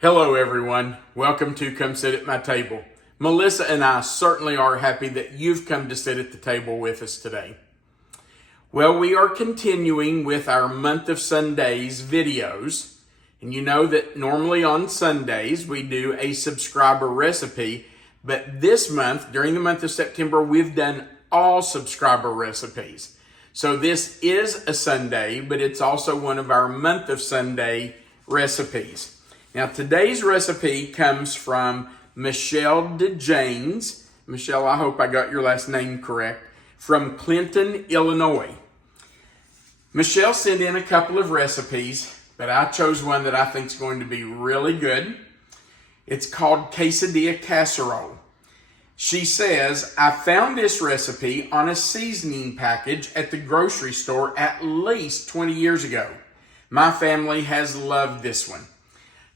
Hello everyone, welcome to Come Sit at My Table. Melissa and I certainly are happy that you've come to sit at the table with us today. Well, we are continuing with our Month of Sundays videos. And you know that normally on Sundays we do a subscriber recipe, but this month, during the month of September, we've done all subscriber recipes. So this is a Sunday, but it's also one of our Month of Sunday recipes. Now, today's recipe comes from Michelle DeJanes. Michelle, I hope I got your last name correct, from Clinton, Illinois. Michelle sent in a couple of recipes, but I chose one that I think is going to be really good. It's called Quesadilla Casserole. She says, I found this recipe on a seasoning package at the grocery store at least 20 years ago. My family has loved this one.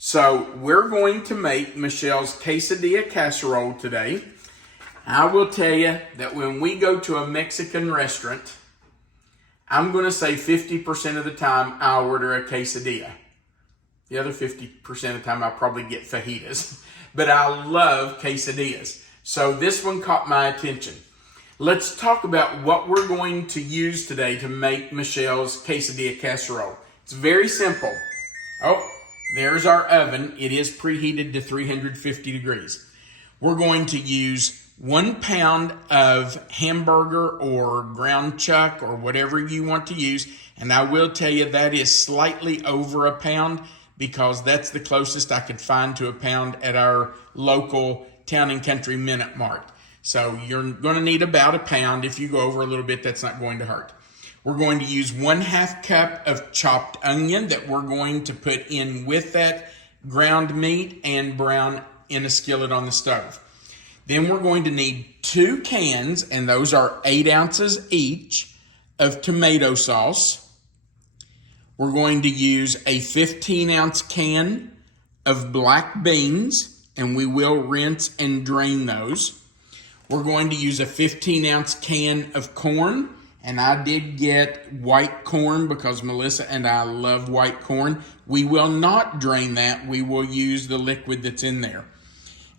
So we're going to make Michelle's Quesadilla Casserole today. I will tell you that when we go to a Mexican restaurant, I'm going to say 50% of the time I'll order a quesadilla. The other 50% of the time I'll probably get fajitas. But I love quesadillas. So this one caught my attention. Let's talk about what we're going to use today to make Michelle's Quesadilla Casserole. It's very simple. There's our oven. It is preheated to 350 degrees. We're going to use 1 pound of hamburger or ground chuck or whatever you want to use. And I will tell you that is slightly over a pound because that's the closest I could find to a pound at our local Town and Country Minute Mart. So you're going to need about a pound. If you go over a little bit, that's not going to hurt. We're going to use 1/2 cup of chopped onion that we're going to put in with that ground meat and brown in a skillet on the stove. Then we're going to need 2 cans, and those are 8 ounces each, of tomato sauce. We're going to use a 15-ounce can of black beans, and we will rinse and drain those. We're going to use a 15-ounce can of corn. And I did get white corn because Melissa and I love white corn. We will not drain that. We will use the liquid that's in there.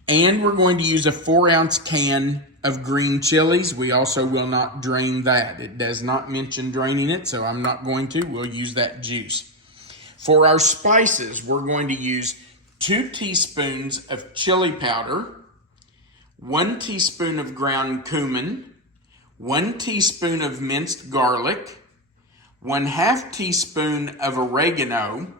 And we're going to use a 4-ounce can of green chilies. We also will not drain that. It does not mention draining it, so I'm not going to. We'll use that juice. For our spices, we're going to use 2 teaspoons of chili powder, 1 teaspoon of ground cumin, 1 teaspoon of minced garlic, 1/2 teaspoon of oregano,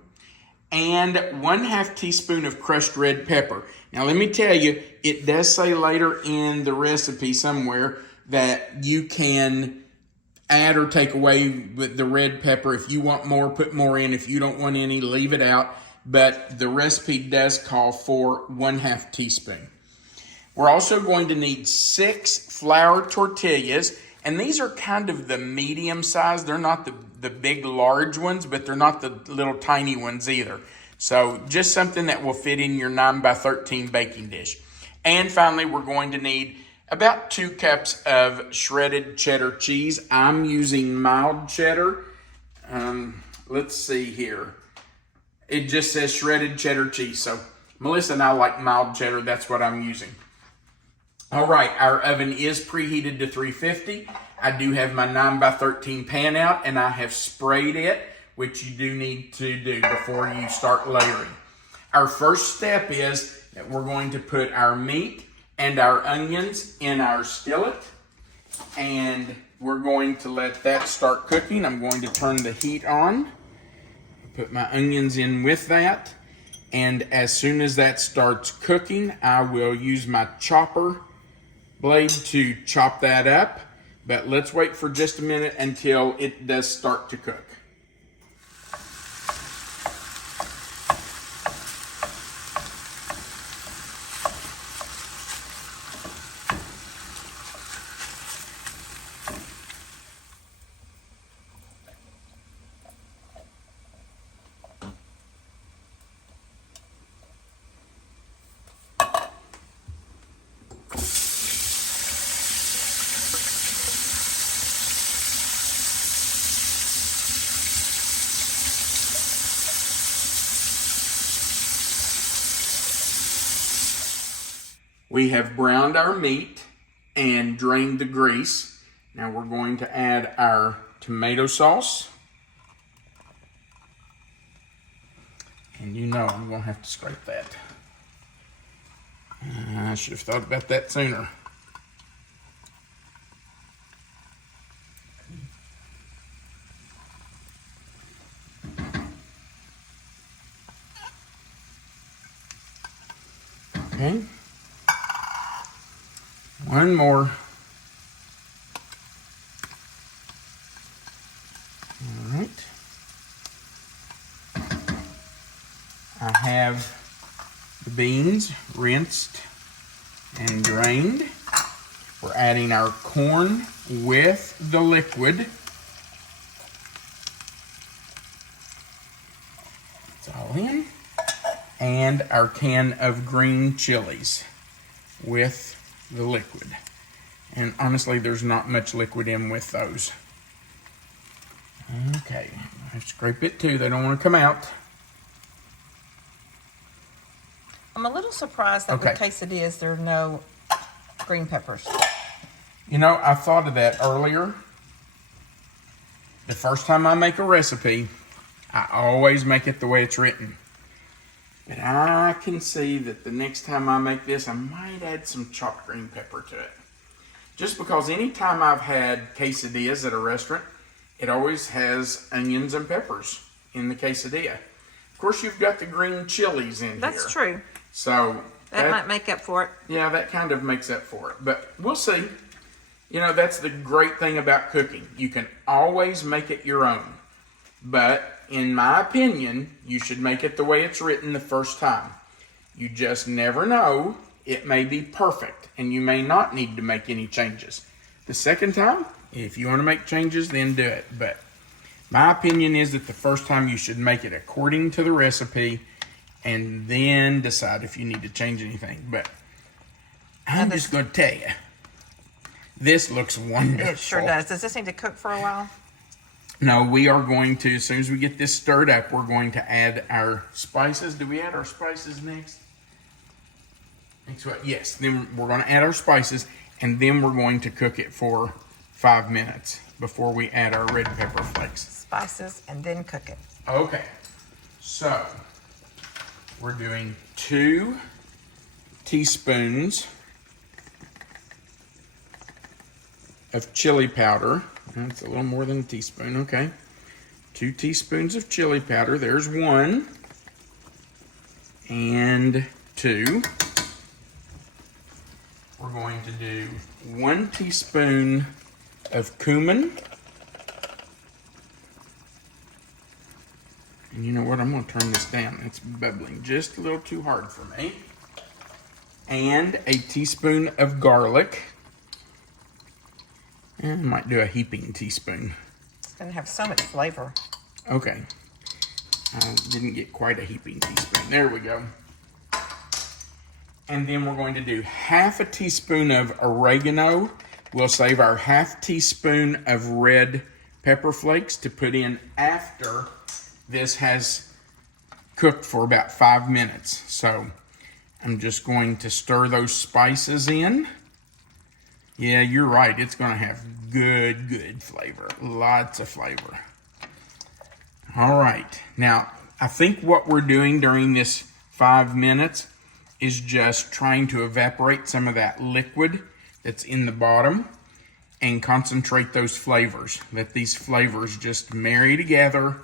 and 1/2 teaspoon of crushed red pepper. Now let me tell you, it does say later in the recipe somewhere that you can add or take away with the red pepper. If you want more, put more in. If you don't want any, leave it out. But the recipe does call for 1/2 teaspoon. We're also going to need 6 flour tortillas, and these are kind of the medium size. They're not the big, large ones, but they're not the little tiny ones either. So just something that will fit in your 9x13 baking dish. And finally, we're going to need about 2 cups of shredded cheddar cheese. I'm using mild cheddar. Let's see here. It just says shredded cheddar cheese. So Melissa and I like mild cheddar. That's what I'm using. All right, our oven is preheated to 350. I do have my 9x13 pan out, and I have sprayed it, which you do need to do before you start layering. Our first step is that we're going to put our meat and our onions in our skillet, and we're going to let that start cooking. I'm going to turn the heat on, put my onions in with that, and as soon as that starts cooking, I will use my chopper blade to chop that up, but let's wait for just a minute until it does start to cook. We have browned our meat and drained the grease. Now we're going to add our tomato sauce. And you know I'm gonna have to scrape that. I should have thought about that sooner. Okay. One more. All right. I have the beans rinsed and drained. We're adding our corn with the liquid. It's all in. And our can of green chilies with the liquid. And honestly, there's not much liquid in with those. Okay, I scrape it too. They don't want to come out. I'm a little surprised that with quesadillas there are no green peppers. You know, I thought of that earlier. The first time I make a recipe, I always make it the way it's written. But I can see that the next time I make this, I might add some chopped green pepper to it. Just because anytime I've had quesadillas at a restaurant, it always has onions and peppers in the quesadilla. Of course, you've got the green chilies in here. That's true. So that might make up for it. Yeah, that kind of makes up for it. But we'll see. You know, that's the great thing about cooking. You can always make it your own. But in my opinion, you should make it the way it's written the first time. You just never know. It may be perfect, and you may not need to make any changes. The second time, if you want to make changes, then do it. But my opinion is that the first time you should make it according to the recipe, and then decide if you need to change anything. But I'm just going to tell you, this looks wonderful. It sure does. Does this need to cook for a while? No, we are going to, as soon as we get this stirred up, we're going to add our spices. Do we add our spices next? Next what? Yes, then we're going to add our spices, and then we're going to cook it for 5 minutes before we add our red pepper flakes. Spices, and then cook it. Okay, so we're doing 2 teaspoons of chili powder. That's a little more than a teaspoon, okay. 2 teaspoons of chili powder. There's 1 and 2. We're going to do 1 teaspoon of cumin. And you know what? I'm going to turn this down. It's bubbling just a little too hard for me. And a teaspoon of garlic. And I might do a heaping teaspoon. It's going to have so much flavor. Okay. I didn't get quite a heaping teaspoon. There we go. And then we're going to do half a teaspoon of oregano. We'll save our half teaspoon of red pepper flakes to put in after this has cooked for about 5 minutes. So I'm just going to stir those spices in. Yeah, you're right. It's going to have good flavor. Lots of flavor. All right. Now, I think what we're doing during this 5 minutes is just trying to evaporate some of that liquid that's in the bottom and concentrate those flavors. Let these flavors just marry together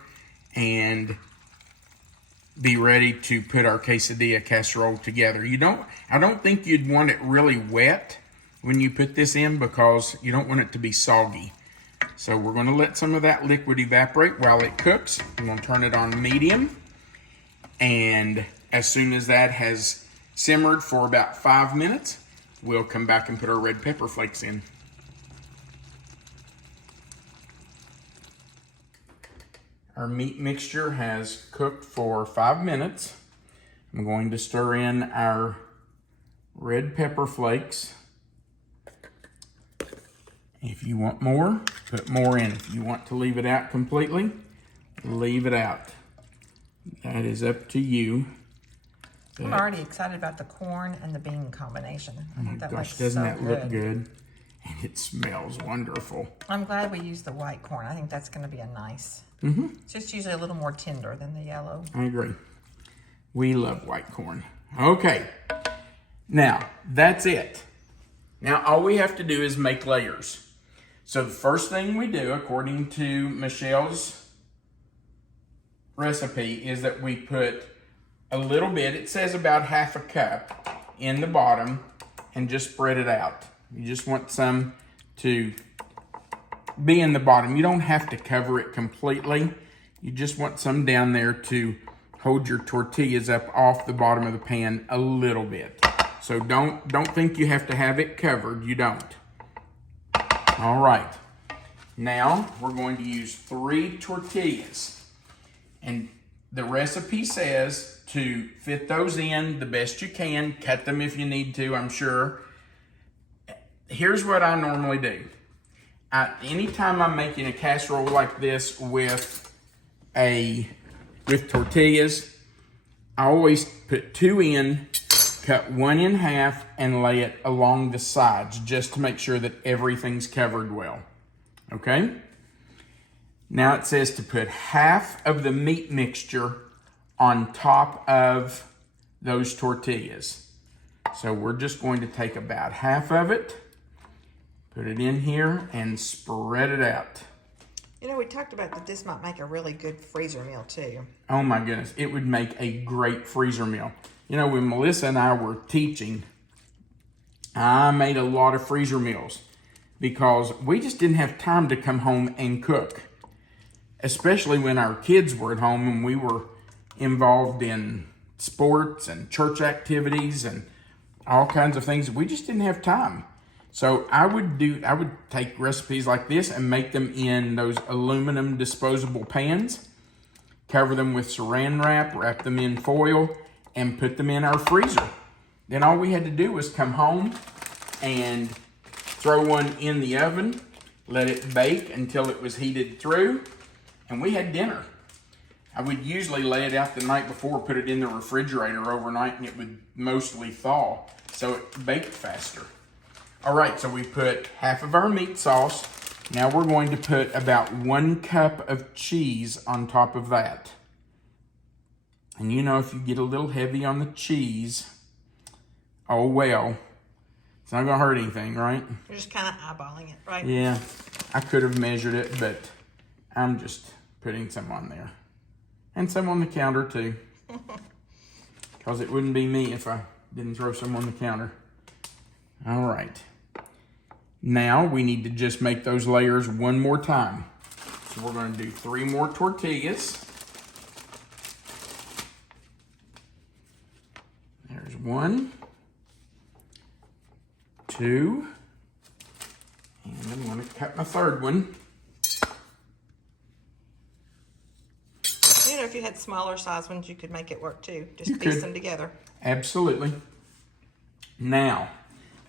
and be ready to put our quesadilla casserole together. I don't think you'd want it really wet when you put this in because you don't want it to be soggy. So we're going to let some of that liquid evaporate while it cooks. I'm going to turn it on medium. And as soon as that has simmered for about 5 minutes, we'll come back and put our red pepper flakes in. Our meat mixture has cooked for 5 minutes. I'm going to stir in our red pepper flakes. If you want more, put more in. If you want to leave it out completely, leave it out. That is up to you. I'm already excited about the corn and the bean combination. I think that looks doesn't so that look good? And it smells wonderful. I'm glad we used the white corn. I think that's going to be a nice. It's just usually a little more tender than the yellow. I agree. We love white corn. Okay. Now, that's it. Now, all we have to do is make layers. So the first thing we do, according to Michelle's recipe, is that we put a little bit, it says about half a cup, in the bottom and just spread it out. You just want some to be in the bottom. You don't have to cover it completely. You just want some down there to hold your tortillas up off the bottom of the pan a little bit. So don't think you have to have it covered. You don't. All right. Now we're going to use 3 tortillas. And the recipe says to fit those in the best you can. Cut them if you need to, I'm sure. Here's what I normally do. Anytime I'm making a casserole like this with tortillas, I always put 2 in, cut 1 in half, and lay it along the sides just to make sure that everything's covered well. Okay? Now it says to put half of the meat mixture on top of those tortillas. So we're just going to take about half of it, put it in here, and spread it out. You know, we talked about that this might make a really good freezer meal too. Oh my goodness, it would make a great freezer meal. You know, when Melissa and I were teaching, I made a lot of freezer meals because we just didn't have time to come home and cook. Especially when our kids were at home and we were involved in sports and church activities and all kinds of things. We just didn't have time. So I would take recipes like this and make them in those aluminum disposable pans, cover them with saran wrap, wrap them in foil, and put them in our freezer. Then all we had to do was come home and throw one in the oven, let it bake until it was heated through, and we had dinner. I would usually lay it out the night before, put it in the refrigerator overnight, and it would mostly thaw, so it baked faster. All right, so we put half of our meat sauce. Now we're going to put about 1 cup of cheese on top of that. And you know, if you get a little heavy on the cheese, oh well, it's not gonna hurt anything, right? You're just kind of eyeballing it, right? Yeah, I could have measured it, but I'm just putting some on there. And some on the counter too. Because it wouldn't be me if I didn't throw some on the counter. All right. Now we need to just make those layers one more time. So we're going to do 3 more tortillas. There's 1, 2, and I'm going to cut my 3rd one. You know, if you had smaller size ones, you could make it work too. Just You piece could. them together. Absolutely. Now,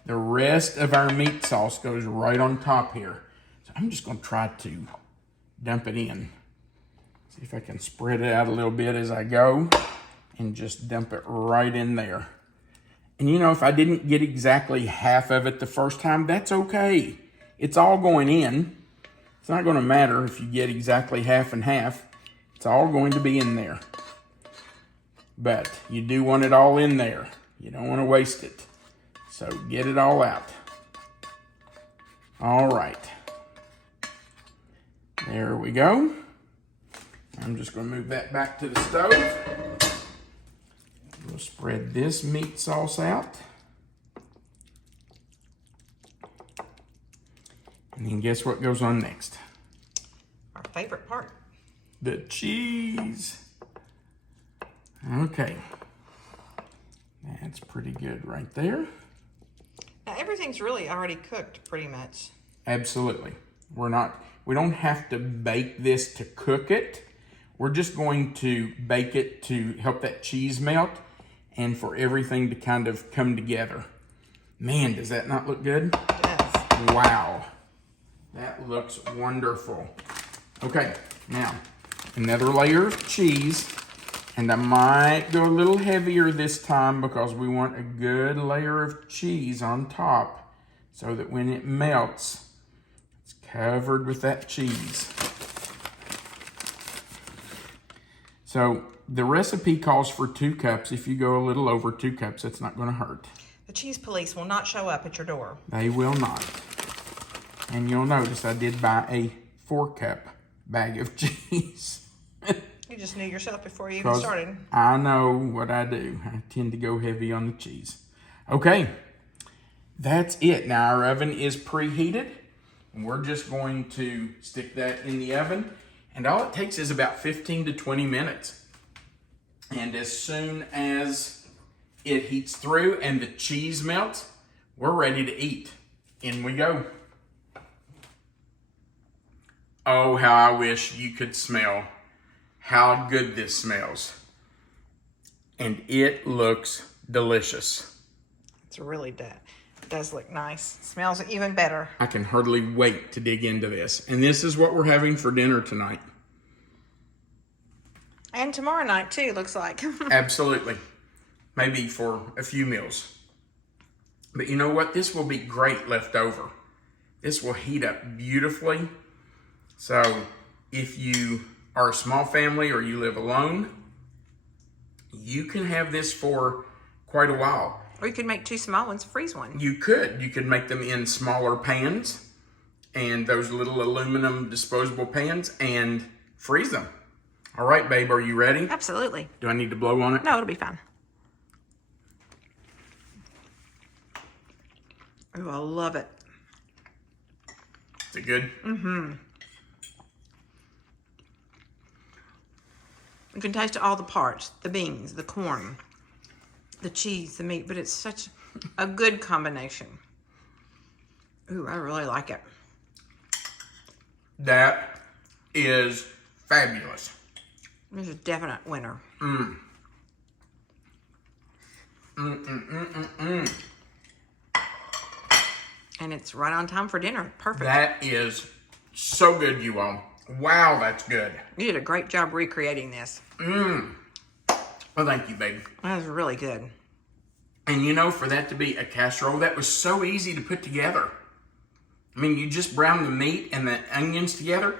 the rest of our meat sauce goes right on top here. So I'm just going to try to dump it in. See if I can spread it out a little bit as I go and just dump it right in there. And you know, if I didn't get exactly half of it the first time, that's okay. It's all going in. It's not going to matter if you get exactly half and half. It's all going to be in there. But you do want it all in there. You don't want to waste it. So get it all out. All right. There we go. I'm just going to move that back to the stove. We'll spread this meat sauce out. And then guess what goes on next? Our favorite part. The cheese. Okay. That's pretty good right there. Now everything's really already cooked pretty much. Absolutely. We don't have to bake this to cook it. We're just going to bake it to help that cheese melt and for everything to kind of come together. Man, does that not look good? It does. Wow. That looks wonderful. Okay, now another layer of cheese. And I might go a little heavier this time because we want a good layer of cheese on top so that when it melts, it's covered with that cheese. So the recipe calls for 2 cups. If you go a little over 2 cups, it's not going to hurt. The cheese police will not show up at your door. They will not. And you'll notice I did buy a 4-cup bag of cheese. You just knew yourself before you even started. I know what I do. I tend to go heavy on the cheese. Okay, that's it. Now our oven is preheated. And we're just going to stick that in the oven. And all it takes is about 15 to 20 minutes. And as soon as it heats through and the cheese melts, we're ready to eat. In we go. Oh, how I wish you could smell how good this smells. And it looks delicious. It's really dead. It does look nice. It smells even better. I can hardly wait to dig into this. And this is what we're having for dinner tonight. And tomorrow night too, looks like. Absolutely. Maybe for a few meals. But you know what? This will be great left over. This will heat up beautifully. So if you are a small family or you live alone, you can have this for quite a while. Or you could make 2 small ones, freeze one. You could. You could make them in smaller pans and those little aluminum disposable pans and freeze them. All right, babe, are you ready? Absolutely. Do I need to blow on it? No, it'll be fine. Oh, I love it. Is it good? Mm-hmm. You can taste all the parts, the beans, the corn, the cheese, the meat, but it's such a good combination. Ooh, I really like it. That is fabulous. This is a definite winner. And it's right on time for dinner. Perfect. That is so good, you all. Wow, that's good. You did a great job recreating this. Well, thank you, baby. That was really good. And you know, for that to be a casserole, that was so easy to put together. I mean, you just brown the meat and the onions together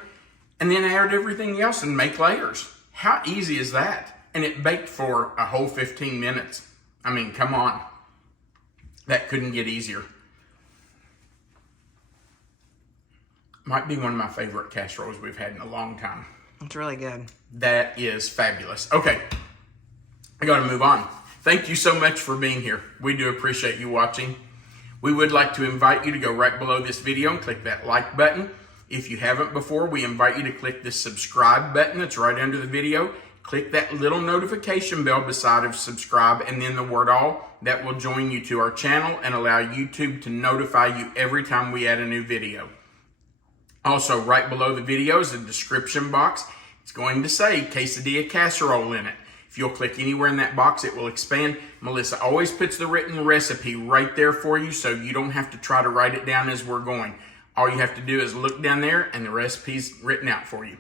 and then add everything else and make layers. How easy is that? And it baked for a whole 15 minutes. I mean, come on. That couldn't get easier. Might be one of my favorite casseroles we've had in a long time. It's really good. That is fabulous. Okay, I gotta move on. Thank you so much for being here. We do appreciate you watching. We would like to invite you to go right below this video and click that like button. If you haven't before, we invite you to click the subscribe button that's right under the video. Click that little notification bell beside of subscribe and then the word all. That will join you to our channel and allow YouTube to notify you every time we add a new video. Also, right below the video is a description box. It's going to say Quesadilla Casserole in it. If you'll click anywhere in that box, it will expand. Melissa always puts the written recipe right there for you, so you don't have to try to write it down as we're going. All you have to do is look down there, and the recipe's written out for you.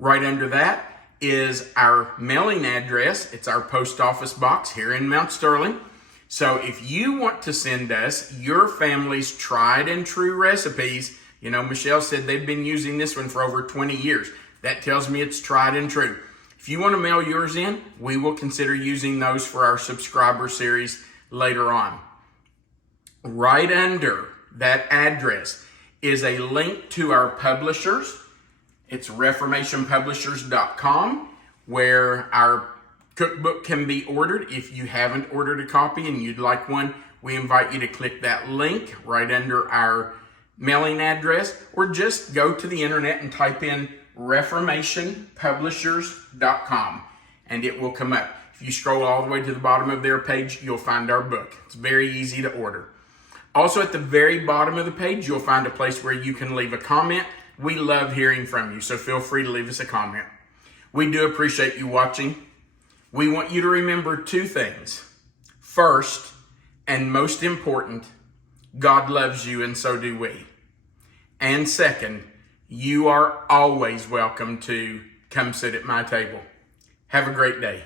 Right under that is our mailing address. It's our post office box here in Mount Sterling. So if you want to send us your family's tried and true recipes, you know, Michelle said they've been using this one for over 20 years. That tells me it's tried and true. If you want to mail yours in, we will consider using those for our subscriber series later on. Right under that address is a link to our publishers. It's reformationpublishers.com, where our cookbook can be ordered. If you haven't ordered a copy and you'd like one, we invite you to click that link right under our mailing address, or just go to the internet and type in reformationpublishers.com and it will come up. If you scroll all the way to the bottom of their page, you'll find our book. It's very easy to order. Also, at the very bottom of the page, you'll find a place where you can leave a comment. We love hearing from you, so feel free to leave us a comment. We do appreciate you watching. We want you to remember 2 things. First, and most important, God loves you and so do we. And second, you are always welcome to come sit at my table. Have a great day.